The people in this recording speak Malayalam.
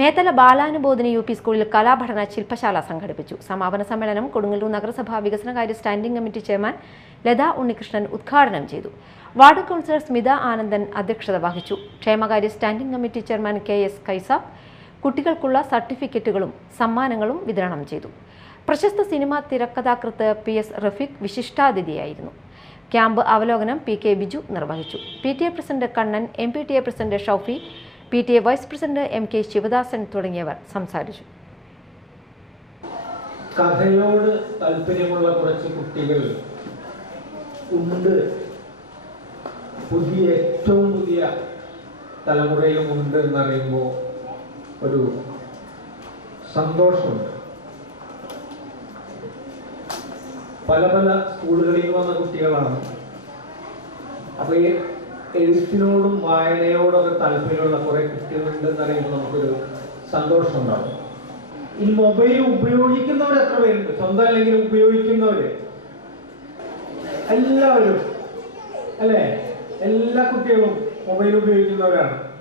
മേത്തല ബാലാനുബോധിനി യു പി സ്കൂളിൽ കലാപഠന ശില്പശാല സംഘടിപ്പിച്ചു. സമാപന സമ്മേളനം കൊടുങ്ങല്ലൂർ നഗരസഭാ വികസനകാര്യ standing committee chairman Latha Unnikrishnan ഉദ്ഘാടനം ചെയ്തു. വാർഡ് കൗൺസിലർ സ്മിത ആനന്ദൻ അധ്യക്ഷത വഹിച്ചു. ക്ഷേമകാര്യ standing committee chairman K S Kaisab കുട്ടികൾക്കുള്ള സർട്ടിഫിക്കറ്റുകളും സമ്മാനങ്ങളും വിതരണം ചെയ്തു. പ്രശസ്ത സിനിമാ തിരക്കഥാകൃത്ത് പി എസ് റഫീഖ് വിശിഷ്ടാതിഥിയായിരുന്നു. ക്യാമ്പ് അവലോകനം പി കെ ബിജു നിർവഹിച്ചു. P T A president Kannan M P T A president Shoufi P T A vice president M K Sivadasan തുടങ്ങിയവർ സംസാരിച്ചു. കഥയോട് താല്പര്യമുള്ള കുറച്ച് കുട്ടികൾ ഉണ്ട്. പുതിയ ഏറ്റവും പുതിയ തലമുറയിലും ഉണ്ട് എന്നറിയുമ്പോൾ ഒരു സന്തോഷമുണ്ട്. പല പല സ്കൂളുകളിൽ വന്ന കുട്ടികളാണ്. അപ്പോൾ എഴുത്തിനോടും വായനയോടൊക്കെ താല്പര്യമുള്ള കുറെ കുട്ടികളുണ്ട് പറയുമ്പോൾ നമുക്കൊരു സന്തോഷം ഉണ്ടാവും ഈ മൊബൈൽ ഉപയോഗിക്കുന്നവർ എത്ര പേരുണ്ട്? സ്വന്തം അല്ലെങ്കിൽ ഉപയോഗിക്കുന്നവര്? എല്ലാവരും. അല്ലേ? എല്ലാ കുട്ടികളും മൊബൈൽ ഉപയോഗിക്കുന്നവരാണ്.